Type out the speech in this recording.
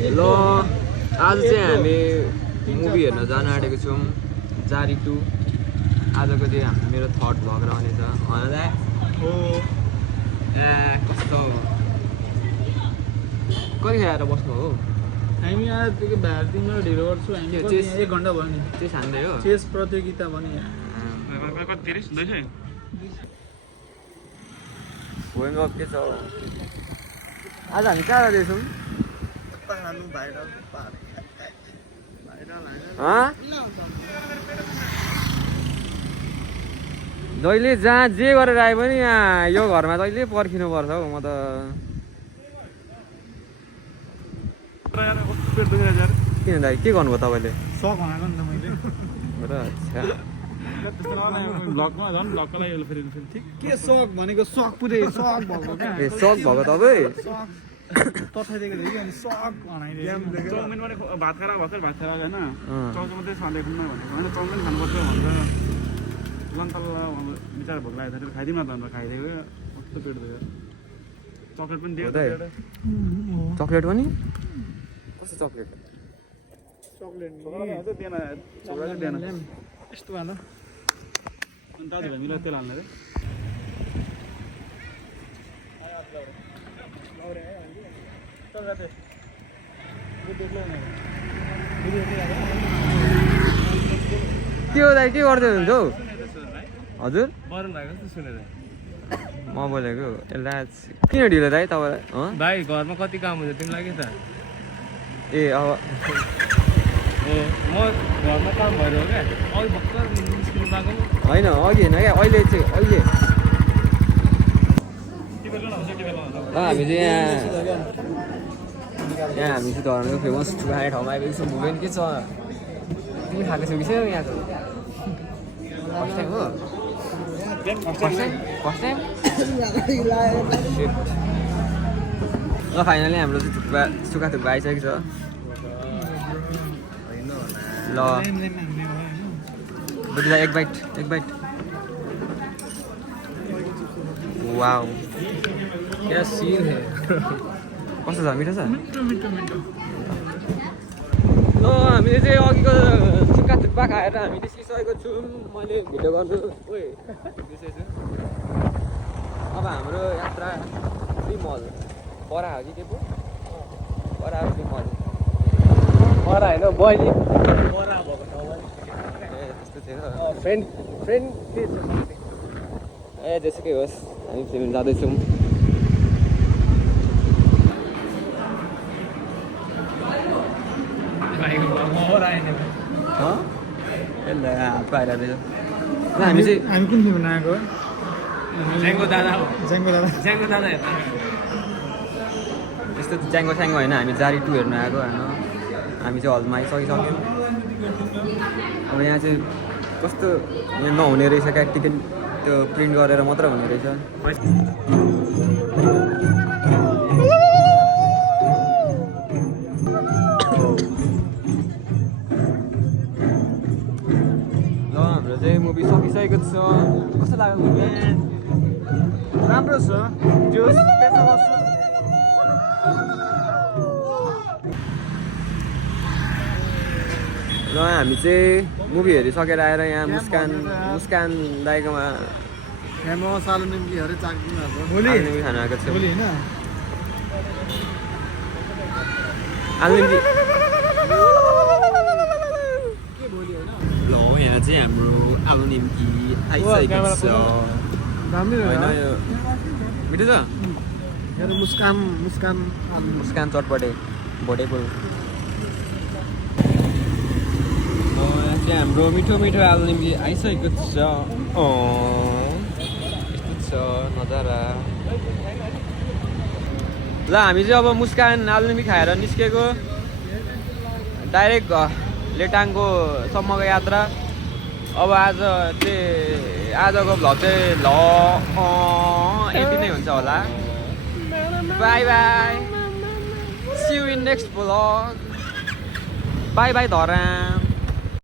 ल आज चाहिँ हामी मुभी हेर्न जान आँटेको छौँ जारी 2 आजको चाहिँ मेरो थर्ड भ्लग रहनेछ होइन दाइ हो कस्तो कति खाएर बस्नु हो हामी आज भारतीयमा ढिलो गर्छु हामी 1 घण्टा भयो नि चेस हान्दै हो चेस प्रतियोगिता भने के छ आज हामी कहाँ जाँदैछौँ जहिले जहाँ जे गरेर आए पनि यहाँ यो घरमा जहिले पर्खिनु पर्छ हौ म त किन दाइ के गर्नुभयो तपाईँले सक भनेको नि त मैले अच्छा ब्लगमा झन् ब्लगको लागि फेरि के सक भनेको सक पुरै सक भएको क्या ए सक भएको तपाईँ तथाइदिएको थियो कि अनि सक बनाइदियो चाउमिन पनि भात खाएर भर्खर भात खाएर होइन चाउमिन मात्रै सधैँ खानु भनेको चाउमिन खानुपर्छ भनेर लन्तल बिचार भोक लागेको थियो खाइदिउँ न त भनेर खाइदिएको कस्तो पेट भयो चक्लेट पनि दियो चक्लेट पनि कस्तो चक्लेट चक्लेट दिएन यस्तो हाल्नु अनि दाजुभाइ मिलाएर तेल हाल्नु रे के हो दाइ के गर्दै हुनुहुन्छ हौ हजुर म बोलेको किन ढिलो दाइ तपाईँलाई भाइ घरमा कति काम हुन्छ तिमीलाई के त ए अब म घरमा काम भएर हो क्या अघि भर्खर निस्किनु पाएको होइन अघि होइन क्या अहिले चाहिँ अहिले हामी चाहिँ यहाँ हामी चाहिँ धर्मको फेमस खाने ठाउँमा आइपुगेको छौँ भुवेन के छ तिमी खाएको छौ कि छैन यहाँको फर्स्ट टाइम हो फर्स्ट टाइम ल फाइनली हाम्रो चाहिँ थुक्पा सुक्खा थुक्पा आइसकेको छ ल बुझ्दा एक बाइट वाउ क्या सीन है कस्तो छ मिठो छ ल हामीले चाहिँ अघिको सुक्खा थुक्पा खाएर हामी निस्किसकेको छौँ मैले भिडियो गर्नु बिर्सेछु अब हाम्रो यात्रा विमल बरा हो कि के पो बरा विमल बरा होइन बहिनी ए त्यस्तो थियो फ्रेन्ड के छ ए जेसुकै होस् हामी फेरि जाँदैछौँ हामी चाहिँ हामी कुन फिल्म आएको ज्याङ्गो दादा त्यस्तो च्याङ्गो स्याङ्गो होइन हामी जारी 2 हेर्नु आएको होइन हामी चाहिँ हलमा आइसकिसक्यौँ अब यहाँ चाहिँ कस्तो यहाँ नहुने रहेछ क्या टिकट त्यो प्रिन्ट गरेर मात्र हुने रहेछ ल हाम्रो चाहिँ मुभी सकिसकेको छ कस्तो लाग्यो मुभी राम्रो छ जोस पेसा बस्छ ल हामी चाहिँ मुभी हेरिसकेर आएर यहाँ मुस्कान दाइकोमा फेमस आलु निम्कीहरू चाख्दिनु भोलि खान आएको छ भोलि होइन आलु निम्की ल यहाँ चाहिँ हाम्रो आलु निम्की आइसकेको छ होइन यो मिठो छ मेरो मुस्कान चटपटे भोटेको चाहिँ हाम्रो मिठो आलु निम्की आइसकेको छ यस्तो छ नजारा ल हामी चाहिँ अब मुस्कान आलु निम्की खाएर निस्केको डाइरेक्ट लेटाङको सम्मको यात्रा अब आजको भ्लग चाहिँ यति नै हुन्छ होला bye see you in next vlog bye धराम